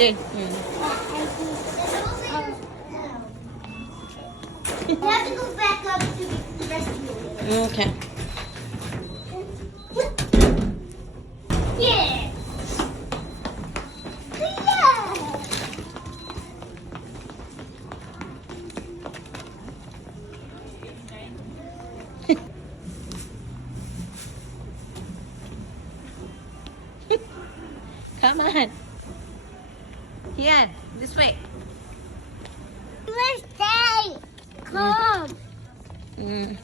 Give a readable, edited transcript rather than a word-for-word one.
Hey. You have to go back up to rescue it. Okay. Yeah. Yeah. Come on. Here, this way. Let's stay. Come. Mm.